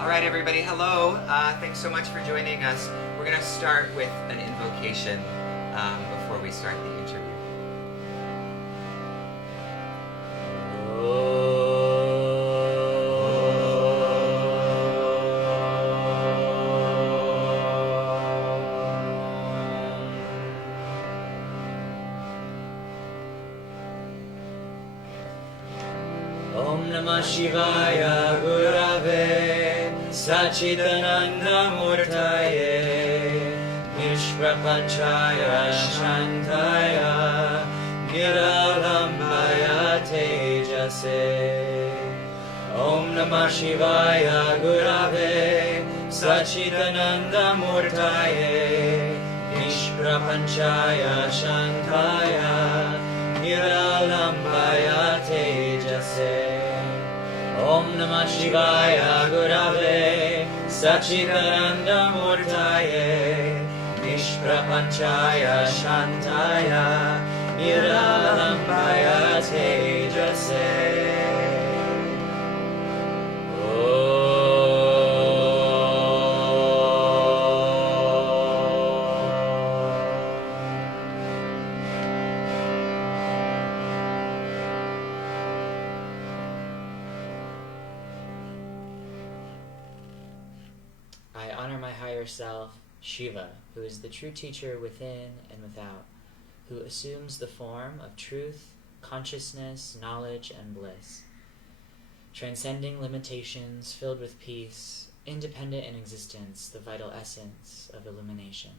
All right, everybody, hello. Thanks so much for joining us. We're going to start with an invocation before we start the interview. Om Namah Shivaya Gurave Sachidananda Murtaye Nishprapanchaya Shantaya Niralambaya Tejase. Om Namah Shivaya Gurave Sachidananda Murtaye Nishprapanchaya Shantaya Niralambaya Tejase. Om Namah Shivaya Gurave Sachidananda Murtaye Nishprapanchaya Shantaya Niralambaya Tejase. I honor my higher self, Shiva, who is the true teacher within and without, who assumes the form of truth, consciousness, knowledge, and bliss, transcending limitations, filled with peace, independent in existence, the vital essence of illumination.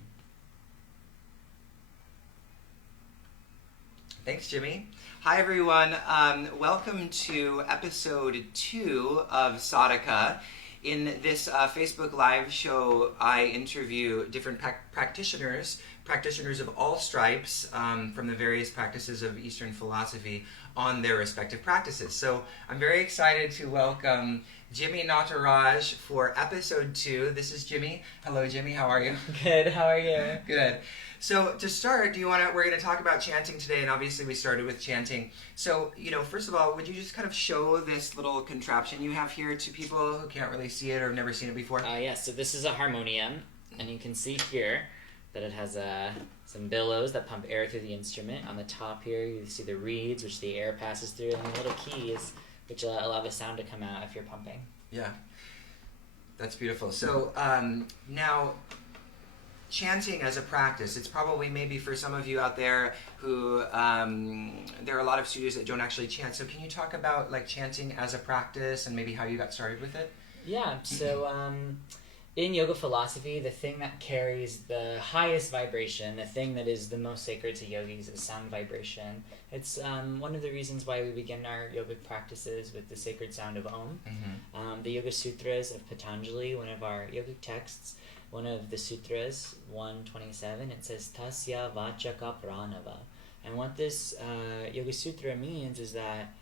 Thanks, Jimmy. Hi, everyone. Welcome to episode 2 of Sadhaka. In this Facebook Live show, I interview different practitioners of all stripes from the various practices of Eastern philosophy on their respective practices. So I'm very excited to welcome Jimmy Nataraj for episode 2. This is Jimmy. Hello, Jimmy. How are you? Good. How are you? Good. So to start, we're going to talk about chanting today, and obviously we started with chanting. So, first of all, would you just kind of show this little contraption you have here to people who can't really see it or have never seen it before? Yes, so this is a harmonium, and you can see here that it has some billows that pump air through the instrument. On the top here, you see the reeds, which the air passes through, and the little keys, which allow the sound to come out if you're pumping. Yeah, that's beautiful. So now, chanting as a practice, it's probably maybe for some of you out there who, there are a lot of studios that don't actually chant. So can you talk about chanting as a practice and maybe how you got started with it? Yeah, so in yoga philosophy, the thing that carries the highest vibration, the thing that is the most sacred to yogis is sound vibration. It's one of the reasons why we begin our yogic practices with the sacred sound of Om. Mm-hmm. The Yoga Sutras of Patanjali, one of our yogic texts, one of the sutras, 127, it says Tasya Vachaka Pranava. And what this Yoga Sutra means is that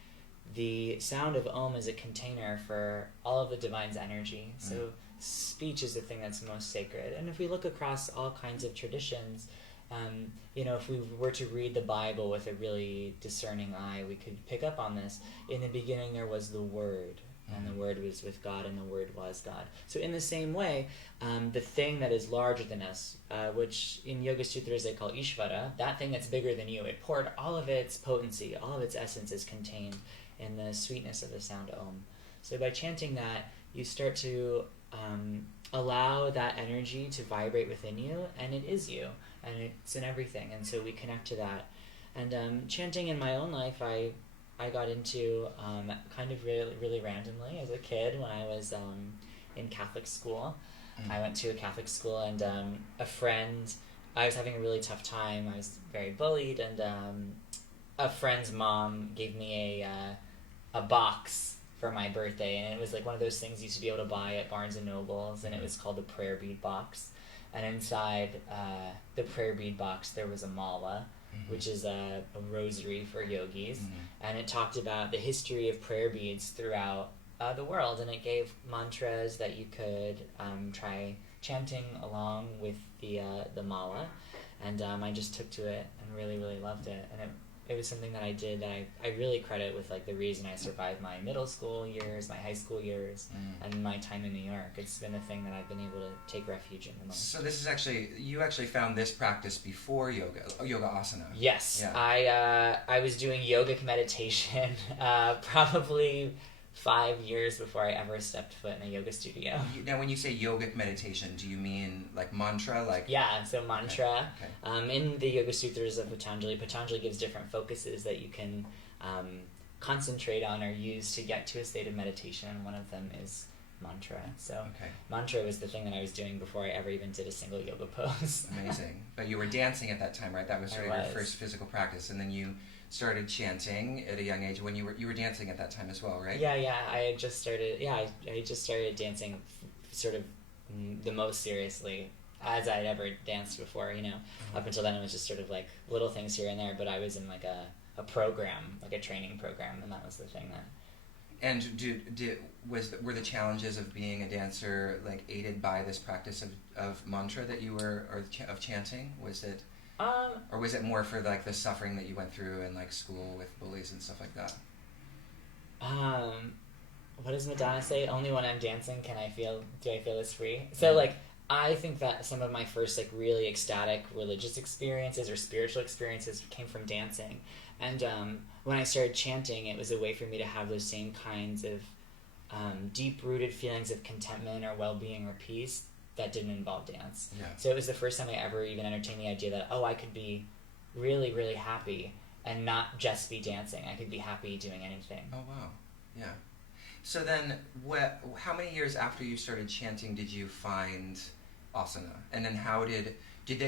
the sound of Om is a container for all of the divine's energy. So speech is the thing that's most sacred. And if we look across all kinds of traditions, if we were to read the Bible with a really discerning eye, we could pick up on this. In the beginning there was the Word, and the Word was with God, and the Word was God. So in the same way, the thing that is larger than us, which in Yoga Sutras they call Ishvara, that thing that's bigger than you, it poured all of its potency, all of its essence is contained in the sweetness of the sound Om. So by chanting that, you start to allow that energy to vibrate within you, and it is you, and it's in everything, and so we connect to that. And chanting in my own life, I got into kind of really randomly as a kid when I was in Catholic school. Mm-hmm. I went to a Catholic school, and a friend, I was having a really tough time. I was very bullied, and a friend's mom gave me a box for my birthday, and it was like one of those things you used to be able to buy at Barnes and Nobles, and it was called the prayer bead box. And inside the prayer bead box there was a mala, which is a rosary for yogis, and it talked about the history of prayer beads throughout the world, and it gave mantras that you could try chanting along with the mala, and I just took to it and really loved it, and it was something that I did that I really credit with like the reason I survived my middle school years, my high school years, and my time in New York. It's been the thing that I've been able to take refuge in the most. So this is actually, you actually found this practice before yoga asana. Yes, yeah. I was doing yogic meditation probably 5 years before I ever stepped foot in a yoga studio. Now, when you say yogic meditation, do you mean like mantra? Yeah, so mantra. Okay. In the Yoga Sutras of Patanjali gives different focuses that you can concentrate on or use to get to a state of meditation, and one of them is mantra. So mantra was the thing that I was doing before I ever even did a single yoga pose. Amazing. But you were dancing at that time, right? That was sort of your first physical practice, and then you started chanting at a young age when you were dancing at that time as well, right? Yeah, I had just started. Yeah, I just started dancing, sort of the most seriously as I'd ever danced before. Up until then it was just sort of like little things here and there. But I was in like a program, like a training program, and that was the thing that. And were the challenges of being a dancer like aided by this practice of mantra that you were, or of chanting? Was it? Or was it more for like the suffering that you went through in like school with bullies and stuff like that? What does Madonna say? Only when I'm dancing do I feel this free. So like I think that some of my first like really ecstatic religious experiences or spiritual experiences came from dancing, and when I started chanting, it was a way for me to have those same kinds of deep-rooted feelings of contentment or well-being or peace that didn't involve dance. Yeah. So it was the first time I ever even entertained the idea that, I could be really, really happy and not just be dancing. I could be happy doing anything. Oh, wow. Yeah. So then, how many years after you started chanting did you find asana? And then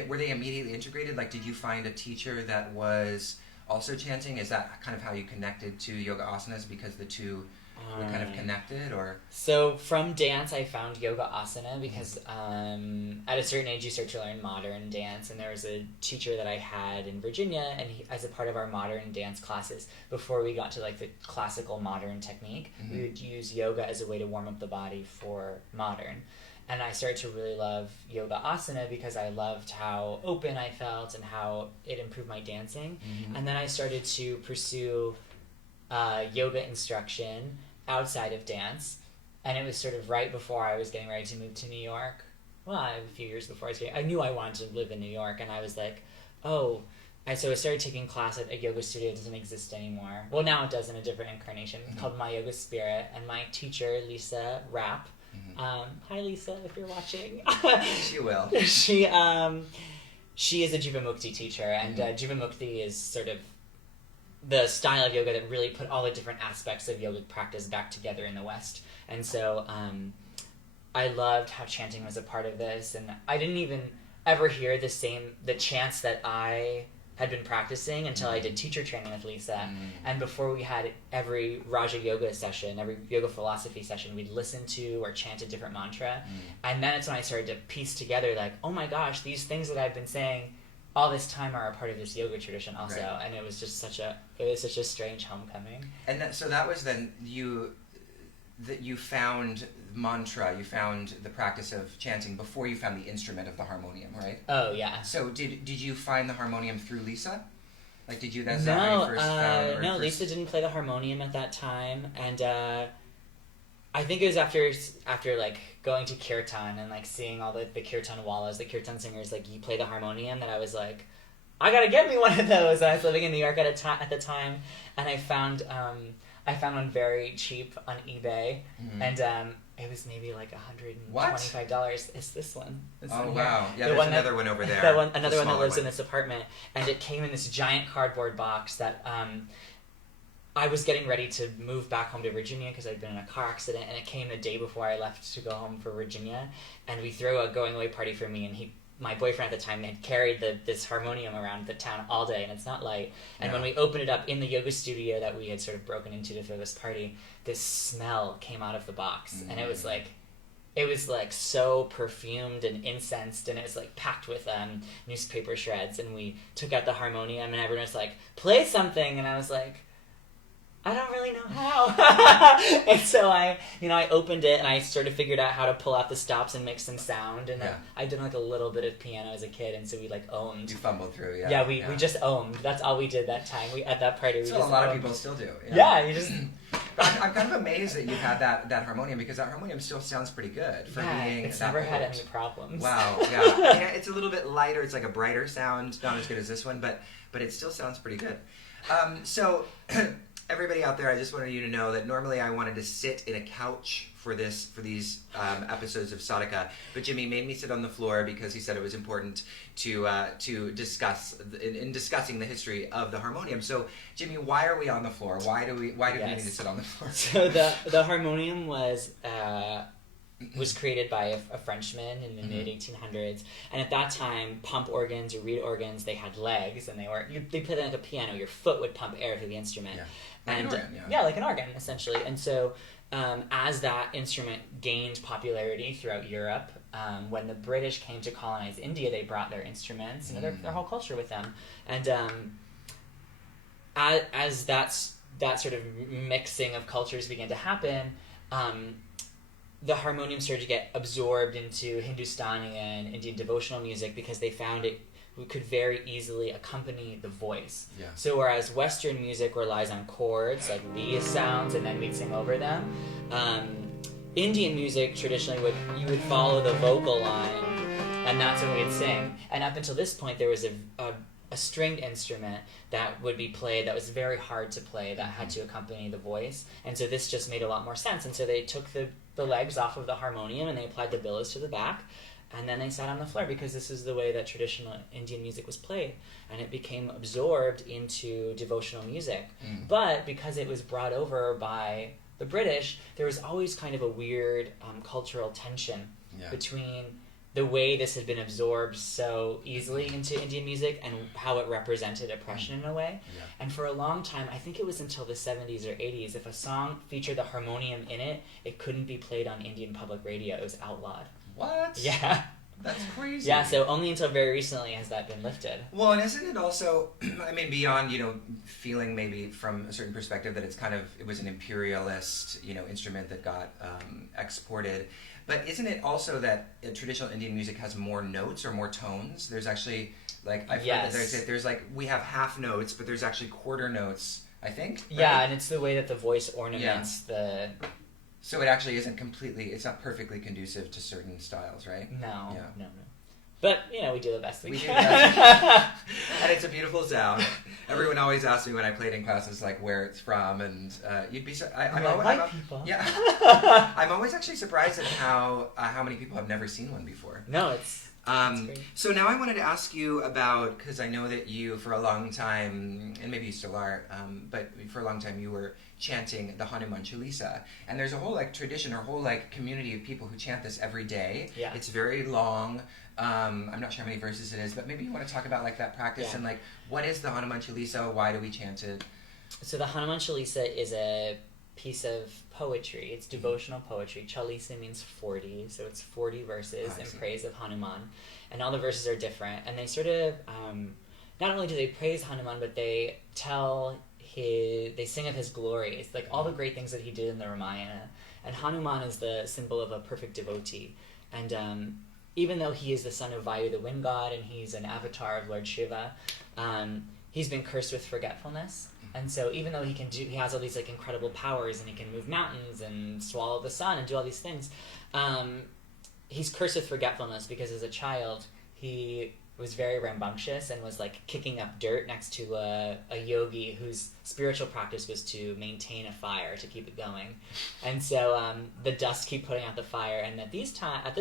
were they immediately integrated? Like, did you find a teacher that was also chanting? Is that kind of how you connected to yoga asanas, because the two were kind of connected, or? So from dance, I found yoga asana because at a certain age you start to learn modern dance, and there was a teacher that I had in Virginia, and as a part of our modern dance classes, before we got to like the classical modern technique, we would use yoga as a way to warm up the body for modern. And I started to really love yoga asana because I loved how open I felt and how it improved my dancing. And then I started to pursue yoga instruction outside of dance, and it was sort of right before I was getting ready to move to New York. Well, a few years before I knew I wanted to live in New York, and I was like, so I started taking class at a yoga studio that doesn't exist anymore. Well, now it does in a different incarnation, called My Yoga Spirit, and my teacher, Lisa Rapp, hi Lisa, if you're watching. She will. She is a Jivamukti teacher, and Jivamukti is sort of the style of yoga that really put all the different aspects of yogic practice back together in the West. And so I loved how chanting was a part of this, and I didn't even ever hear the chants that I had been practicing until I did teacher training with Lisa. And before we had every Raja Yoga session, every yoga philosophy session, we'd listen to or chant a different mantra. And then it's when I started to piece together like, oh my gosh, these things that I've been saying all this time are a part of this yoga tradition also. Right. And it was just such a strange homecoming. And so that was then you found mantra, you found the practice of chanting before you found the instrument of the harmonium, right? Oh, yeah. So did you find the harmonium through Lisa? Like, did you, that's how you first found? No, Lisa didn't play the harmonium at that time, and I think it was after like going to kirtan and like seeing all the kirtan wallas, the kirtan singers, like you play the harmonium, that I was like, I gotta get me one of those. I was living in New York at the time, and I found one very cheap on eBay, and it was maybe like $125. It's this one. Wow! Yeah, there's another one over there. Another one that lives in this apartment, and it came in this giant cardboard box that I was getting ready to move back home to Virginia because I'd been in a car accident, and it came the day before I left to go home for Virginia, and we threw a going away party for me, and my boyfriend at the time had carried this harmonium around the town all day, and it's not light. And when we opened it up in the yoga studio that we had sort of broken into to throw this party, this smell came out of the box, and it was like so perfumed and incensed, and it was like packed with newspaper shreds. And we took out the harmonium, and everyone was like, "Play something," and I was like, I don't really know how. And so I opened it and I sort of figured out how to pull out the stops and make some sound. And then I did like a little bit of piano as a kid, and so we like owned. You fumbled through, yeah. Yeah, we just owned. That's all we did that time. At that party, we so just a lot owned. of people still do. Yeah, you just. I'm kind of amazed that you had that harmonium, because that harmonium still sounds pretty good for being it's that never old. had any problems. Wow, yeah. I mean, it's a little bit lighter. It's like a brighter sound, not as good as this one, but it still sounds pretty good. So. Everybody out there, I just wanted you to know that normally I wanted to sit in a couch for these episodes of Sadaka, but Jimmy made me sit on the floor because he said it was important to discuss in discussing the history of the harmonium. So, Jimmy, why are we on the floor? Why do we need to sit on the floor? So the harmonium was created by a Frenchman in the mid 1800s, and at that time, pump organs or reed organs, they had legs, and they played like a piano. Your foot would pump air through the instrument. Yeah. And, like an organ, like an organ, essentially. And so, as that instrument gained popularity throughout Europe, when the British came to colonize India, they brought their instruments, their whole culture with them. And as that sort of mixing of cultures began to happen, the harmonium started to get absorbed into Hindustani and Indian devotional music because they found it could very easily accompany the voice. Yeah. So whereas Western music relies on chords, like these sounds, and then we'd sing over them, Indian music traditionally you would follow the vocal line, and that's when we'd sing. And up until this point, there was a stringed instrument that would be played that was very hard to play, that had to accompany the voice. And so this just made a lot more sense. And so they took the legs off of the harmonium and they applied the billows to the back. And then they sat on the floor because this is the way that traditional Indian music was played. And it became absorbed into devotional music. But because it was brought over by the British, there was always kind of a weird cultural tension between the way this had been absorbed so easily into Indian music and how it represented oppression in a way. Yeah. And for a long time, I think it was until the 70s or 80s, if a song featured the harmonium in it, it couldn't be played on Indian public radio. It was outlawed. What? Yeah. That's crazy. Yeah, so only until very recently has that been lifted. Well, and isn't it also, I mean, beyond, feeling maybe from a certain perspective that it was an imperialist, instrument that got exported, but isn't it also that traditional Indian music has more notes or more tones? There's actually, I've heard that there's we have half notes, but there's actually quarter notes, I think. Right? Yeah, and it's the way that the voice ornaments the... So it actually isn't it's not perfectly conducive to certain styles, right? No. But, we do the best we can. And it's a beautiful sound. Everyone always asks me when I played in classes, where it's from, and you'd be... people. Yeah. I'm always actually surprised at how many people have never seen one before. No, it's great. So now I wanted to ask you about, because I know that you, for a long time, and maybe you still are, but for a long time you were chanting the Hanuman Chalisa, and there's a whole tradition or whole community of people who chant this every day. Yeah. It's very long. I'm not sure how many verses it is, but maybe you want to talk about that practice and what is the Hanuman Chalisa? Why do we chant it? So the Hanuman Chalisa is a piece of poetry. It's devotional poetry. Chalisa means 40, so it's 40 verses in praise of Hanuman, and all the verses are different. And they sort of not only do they praise Hanuman, but they they sing of his glories, all the great things that he did in the Ramayana. And Hanuman is the symbol of a perfect devotee. And even though he is the son of Vayu, the wind god, and he's an avatar of Lord Shiva, he's been cursed with forgetfulness. And so even though he has all these incredible powers, and he can move mountains and swallow the sun and do all these things, he's cursed with forgetfulness because as a child he was very rambunctious and was kicking up dirt next to a yogi whose spiritual practice was to maintain a fire to keep it going. And so the dust keep putting out the fire, and at this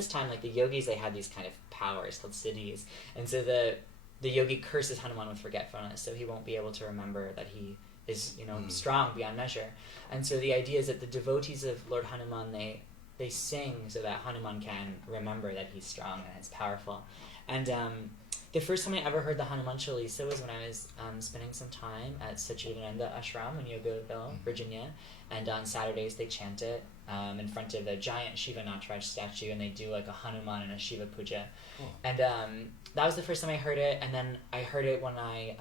time the yogis, they had these kind of powers called siddhis, and so the yogi curses Hanuman with forgetfulness, so he won't be able to remember that he is strong beyond measure. And so the idea is that the devotees of Lord Hanuman, they sing so that Hanuman can remember that he's strong and is powerful. And the first time I ever heard the Hanuman Chalisa was when I was spending some time at Sachidananda Ashram in Yogaville, Virginia, and on Saturdays they chant it in front of a giant Shiva Nataraj statue, and they do a Hanuman and a Shiva puja. Cool. And that was the first time I heard it, and then I heard it when I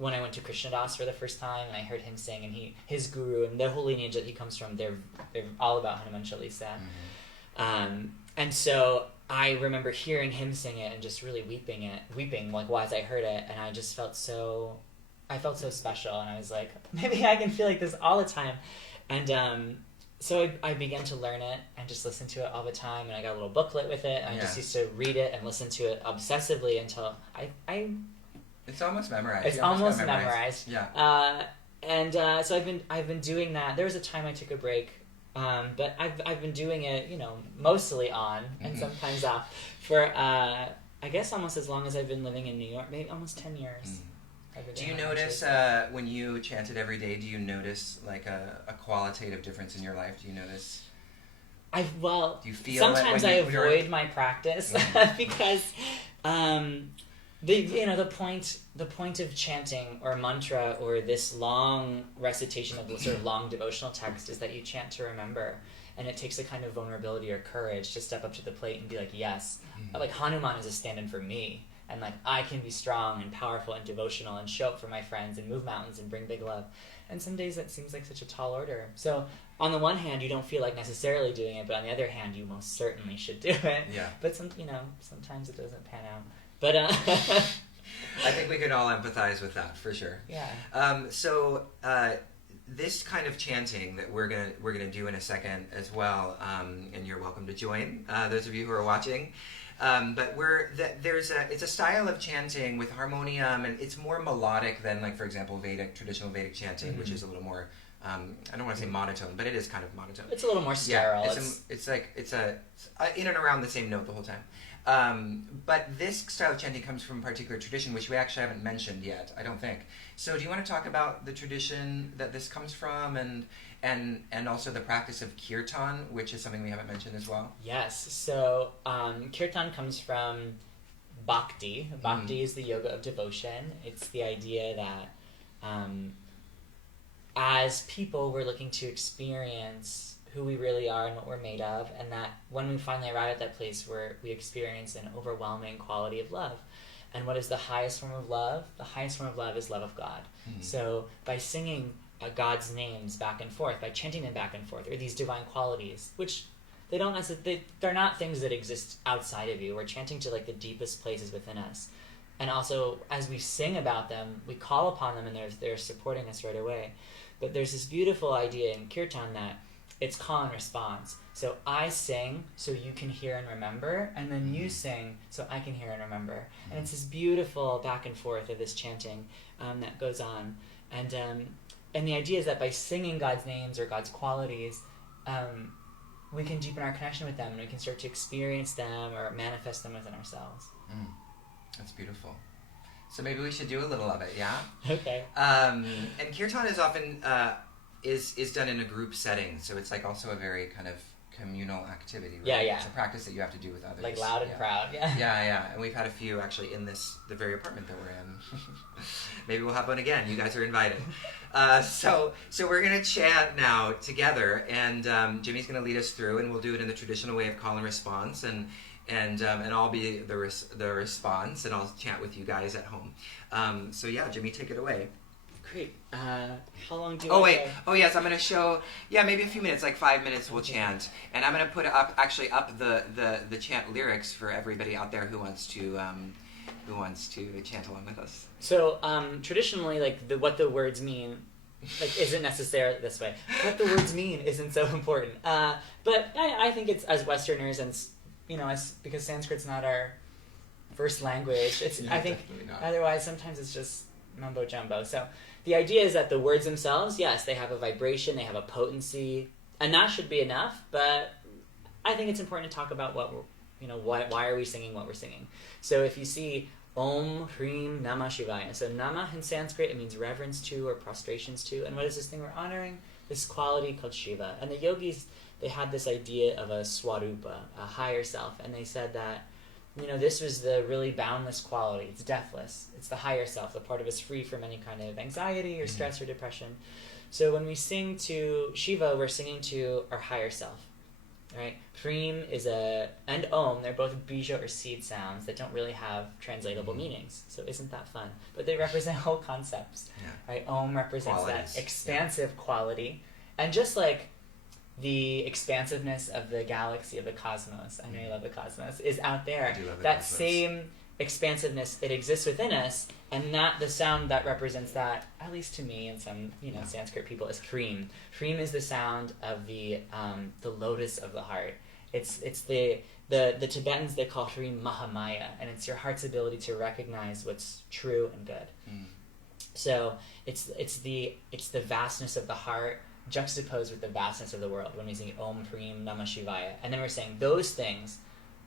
when I went to Krishna Das for the first time, and I heard him sing, and his guru and the whole lineage that he comes from, they're all about Hanuman Chalisa. And so I remember hearing him sing it and just really weeping like as I heard it, and I just felt so special, and I was like, maybe I can feel like this all the time. And so I began to learn it and just listen to it all the time, and I got a little booklet with it, and I just used to read it and listen to it obsessively until I It's almost memorized. It's almost memorized. Yeah. So I've been doing that. There was a time I took a break, but I've been doing it, mostly on and sometimes off for I guess almost as long as I've been living in New York, maybe almost 10 years. Do you notice when you chant it every day? Do you notice like a qualitative difference in your life? Do you notice? Do you feel sometimes I avoid my practice because. The point of chanting or mantra or this long recitation of this sort of long devotional text is that you chant to remember, and it takes a kind of vulnerability or courage to step up to the plate and be like, yes, like Hanuman is a stand-in for me, and like I can be strong and powerful and devotional and show up for my friends and move mountains and bring big love. And some days that seems like such a tall order. So on the one hand, you don't feel like necessarily doing it, but on the other hand, you most certainly should do it. Yeah. But sometimes it doesn't pan out. But I think we can all empathize with that for sure. Yeah. So this kind of chanting that we're gonna do in a second as well, and you're welcome to join. Those of you who are watching. But it's a style of chanting with harmonium, and it's more melodic than, like, for example, traditional Vedic chanting, which is a little more. I don't want to say monotone, but it is kind of monotone. It's a little more sterile. Yeah, it's in and around the same note the whole time. But this style of chanting comes from a particular tradition, which we actually haven't mentioned yet, I don't think. So do you want to talk about the tradition that this comes from, and also the practice of kirtan, which is something we haven't mentioned as well? Yes. So kirtan comes from bhakti. Bhakti is the yoga of devotion. It's the idea that as people, we're looking to experience who we really are and what we're made of, and that when we finally arrive at that place where we experience an overwhelming quality of love. And what is the highest form of love? The highest form of love is love of God. So by singing God's names back and forth, by chanting them back and forth, or these divine qualities, which they're not things that exist outside of you. We're chanting to like the deepest places within us. And also, as we sing about them, we call upon them, and they're supporting us right away. But there's this beautiful idea in kirtan that it's call and response. So I sing so you can hear and remember, and then you sing so I can hear and remember. And it's this beautiful back and forth of this chanting that goes on. And the idea is that by singing God's names or God's qualities, we can deepen our connection with them, and we can start to experience them or manifest them within ourselves. That's beautiful. So maybe we should do a little of it, yeah? Okay. And kirtan is often is done in a group setting, so it's like also a very kind of communal activity, right? Yeah. It's a practice that you have to do with others. Like loud and proud, yeah. Yeah. And we've had a few actually in the very apartment that we're in. Maybe we'll have one again. You guys are invited. So we're going to chant now together, and Jimmy's going to lead us through, and we'll do it in the traditional way of call and response, and I'll be the response, and I'll chant with you guys at home. So yeah, Jimmy, take it away. Great. How long do Oh, wait. Oh, yes, I'm going to show, maybe a few minutes, like 5 minutes we'll chant. And I'm going to put up the chant lyrics for everybody out there who wants to chant along with us. So, traditionally, like, what the words mean, like, isn't necessarily this way. What the words mean isn't so important. But I think it's, as Westerners, and, because Sanskrit's not our first language, I think, otherwise, sometimes it's just mumbo jumbo. So the idea is that the words themselves, yes, they have a vibration, they have a potency, and that should be enough. But I think it's important to talk about why are we singing what we're singing. So if you see Om Hrim Namah Shivaya, so Namah in Sanskrit, it means reverence to or prostrations to. And what is this thing we're honoring? This quality called Shiva. And the yogis, they had this idea of a Swarupa, a higher self, and they said that this was the really boundless quality. It's deathless. It's the higher self, the part of us free from any kind of anxiety or stress or depression. So when we sing to Shiva, we're singing to our higher self. right? Preem is and Om, they're both bija or seed sounds that don't really have translatable meanings. So isn't that fun? But they represent whole concepts, right? Om represents Qualities. that expansive quality. And just like the expansiveness of the galaxy, of the cosmos, I know you love the cosmos, is out there. I do love the that cosmos. same expansiveness, it exists within us, and that the sound that represents that, at least to me and some Sanskrit people, is Hreem. Hreem is the sound of the lotus of the heart. It's the Tibetans, they call Hreem Mahamaya, and it's your heart's ability to recognize what's true and good. So it's the vastness of the heart juxtaposed with the vastness of the world when we sing Om Hreem Namah Shivaya, and then we're saying those things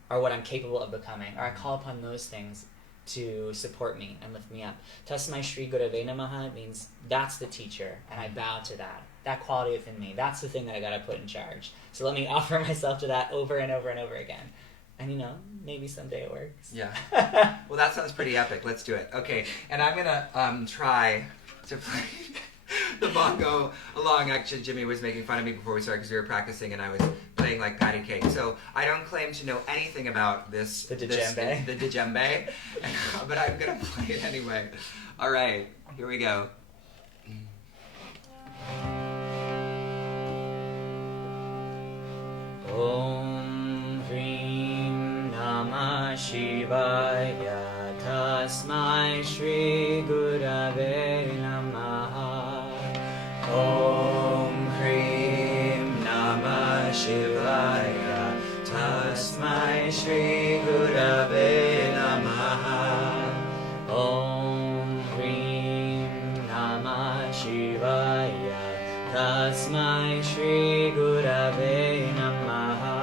are what I'm capable of becoming, or I call upon those things to support me and lift me up. Tasmai Shri Gurave Namaha means that's the teacher, and I bow to that quality within me. That's the thing that I gotta put in charge. So let me offer myself to that over and over and over again. And maybe someday it works. Yeah. Well, that sounds pretty epic. Let's do it. Okay, and I'm gonna try to play the bongo along. Actually, Jimmy was making fun of me before we started because we were practicing, and I was playing like patty cake. So I don't claim to know anything about this. The djembe. The djembe, but I'm gonna play it anyway. All right, here we go. Om Hreem Namah Shivaya Tasmai Shri Gurave Namaha. Om Hreem Namah Shivaya Tasmai Shri Gurave Namaha. Om Hreem Namah Shivaya Tasmai Shri Gurave Namaha.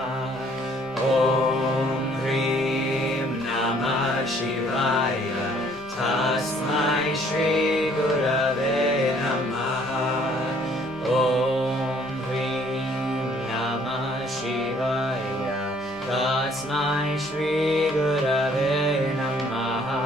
Om Hreem Namah Shivaya Tasmai Shri Gurave Namaha. Om Hreem Namah Shivaya Tasmai Shri Gurave Namaha.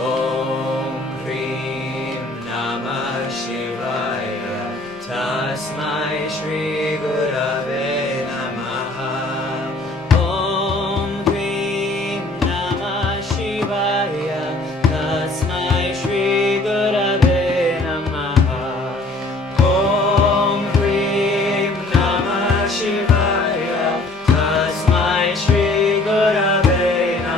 Om Hreem Namah Shivaya Tasmai Shri Gurave Namaha. Om Hreem Namah Shivaya Tasmai Shri Gurave Namaha. Om Hreem Namah Shivaya Tasmai Shri Gurave Namaha.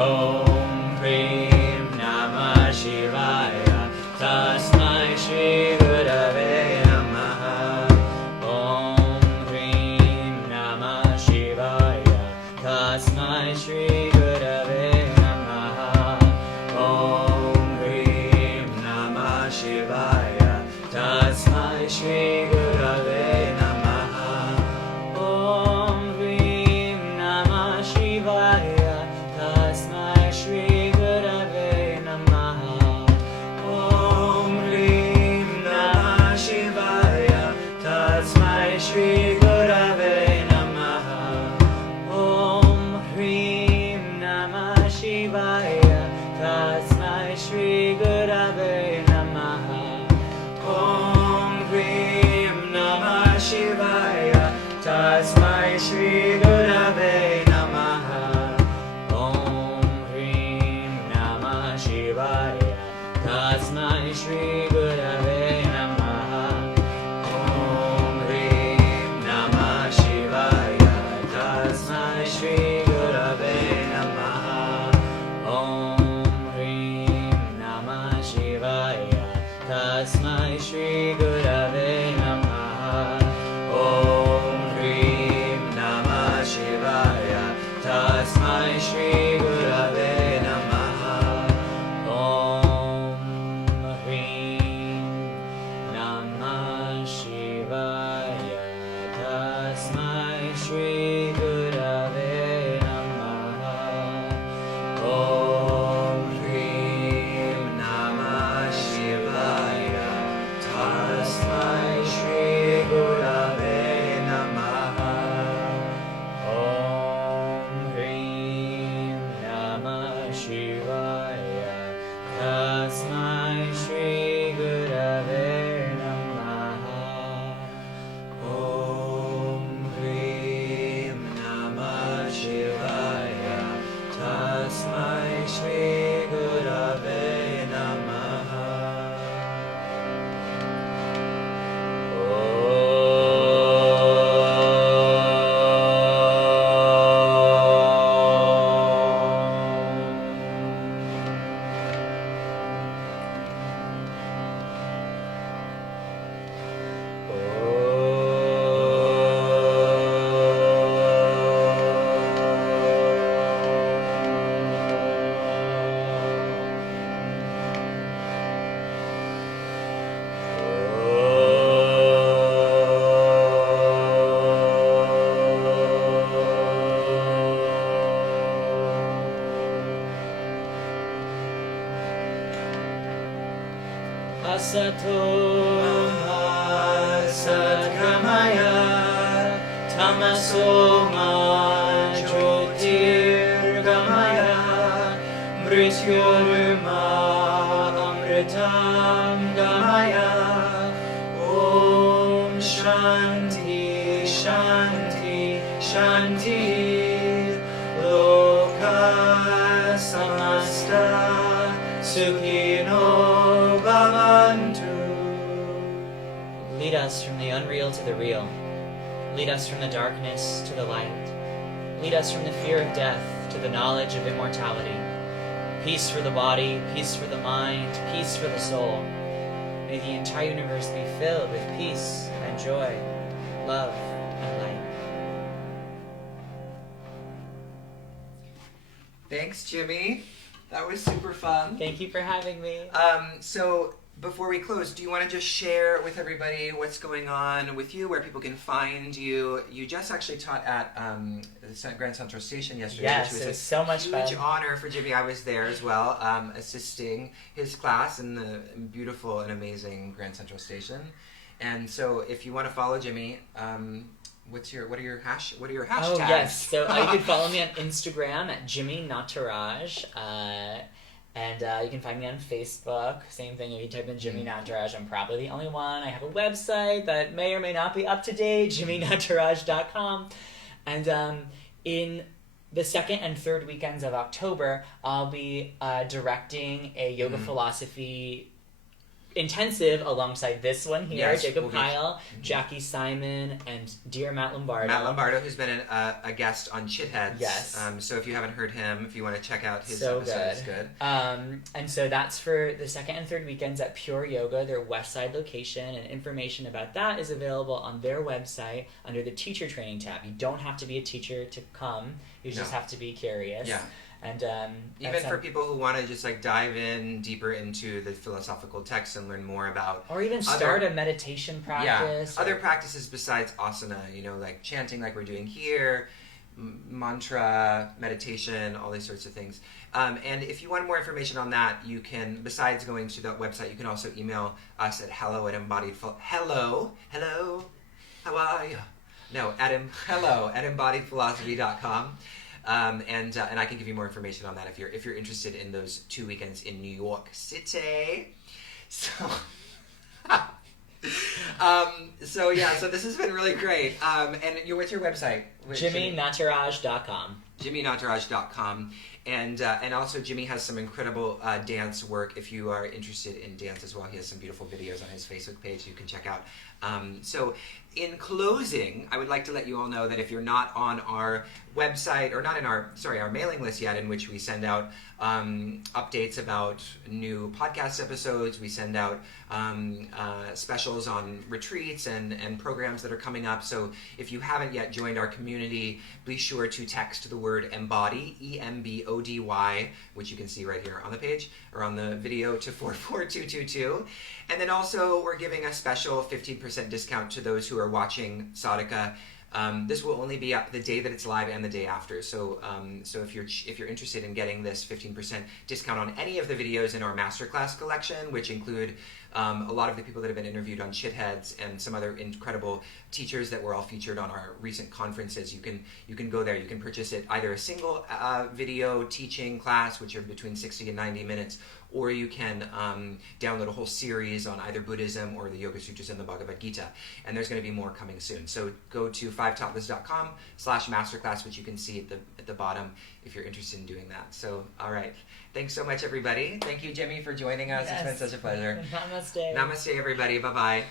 Om Hrim Namah Shivaya. Tasmai Shri Gurave Namaha. Om Hrim Namah Shivaya. Tasmai Shri Gurave Namaha. Om Hrim Namah Shivaya. Tasmai Shri Gurave Namaha. Om Hrim Namah Shivaya. Tasmai Shri Gurave Namaha. Om Hrim Namah Shivaya. Tasmai Shri Gurave Namaha. Om Hrim Namah Shivaya. Tasmai Shri Gurave Namaha. Om Hrim Namah Shivaya. Tasmai Shri Gurave Namaha. Om Hrim Namah Shivaya. Tasmai Shri Gurave Namaha. Om Hrim Namah Shivaya. Tasmai Shri Gurave Namaha. Om Hrim Namah Shivaya. Tasmai Shri Gurave Namaha. Om Hrim Namah Shivaya. Tasmai Shri Gurave Namaha. Om Hrim Namah Shivaya. Tasmai Shri Gurave Namaha. Om Hrim Namah Shivaya. Tasmai Shri Gurave Namaha. Om Hrim Namah Shivaya. Tasmai Shri Gurave Namaha. Om Hrim Namah Shivaya. Tasmai Shri Gurave Namaha. Asato ma sadgamaya. Tamaso ma jyotirgamaya. Mrityurma amritam gamaya. Om Shanti Shanti Shanti. Loka samasta sukhino bhavantu. Lead us from the unreal to the real. Lead us from the darkness to the light. Lead us from the fear of death to the knowledge of immortality. Peace for the body, peace for the mind, peace for the soul. May the entire universe be filled with peace and joy, love and light. Thanks, Jimmy. That was super fun. Thank you for having me. So before we close, do you want to just share with everybody what's going on with you, where people can find you? You just actually taught at the Grand Central Station yesterday, Yes, which it was was so much a fun. huge honor for Jimmy. I was there as well, assisting his class in the beautiful and amazing Grand Central Station. And so, if you want to follow Jimmy, what are your hashtags? Oh yes, so you can follow me on Instagram at Jimmy Nataraj, and you can find me on Facebook. Same thing, if you type in Jimmy Nataraj, I'm probably the only one. I have a website that may or may not be up to date, jimmynataraj.com, and in the second and third weekends of October, I'll be directing a yoga philosophy intensive alongside this one here, Yes, Jacob we'll be- Kyle, Jackie Simon, and dear Matt Lombardo. Matt Lombardo, who's been a guest on Shitheads. Yes. So if you haven't heard him, if you want to check out his So episode, it's good. And so that's for the second and third weekends at Pure Yoga, their West Side location, and information about that is available on their website under the teacher training tab. You don't have to be a teacher to come; you just have to be curious. Yeah. And even for people who want to just like dive in deeper into the philosophical texts and learn more about, or even start a meditation practice, other practices besides asana, you know, like chanting, like we're doing here, mantra, meditation, all these sorts of things. And if you want more information on that, you can, besides going to the website, you can also email us at hello, how are you? No, hello at embodiedphilosophy.com. And I can give you more information on that if you're interested in those 2 weekends in New York City. So, so this has been really great. And what's your website? JimmyNataraj.com. JimmyNataraj.com. And also Jimmy has some incredible dance work. If you are interested in dance as well, he has some beautiful videos on his Facebook page you can check out. So in closing, I would like to let you all know that if you're not on our website, or not in our mailing list yet, in which we send out updates about new podcast episodes, we send out specials on retreats and programs that are coming up. So if you haven't yet joined our community, be sure to text the word embody, EMBODY, which you can see right here on the page or on the video, to 44222. And then also we're giving a special 15% discount to those who are watching Sadhaka. This will only be up the day that it's live and the day after. So if you're interested in getting this 15% discount on any of the videos in our masterclass collection, which include a lot of the people that have been interviewed on Shitheads and some other incredible teachers that were all featured on our recent conferences, you can go there. You can purchase it either a single video teaching class, which are between 60 and 90 minutes, or you can download a whole series on either Buddhism or the Yoga Sutras and the Bhagavad Gita. And there's going to be more coming soon. So go to 5tapas.com/masterclass, which you can see at the bottom if you're interested in doing that. So, all right. Thanks so much, everybody. Thank you, Jimmy, for joining us. Yes. It's been such a pleasure. Namaste. Namaste, everybody. Bye-bye.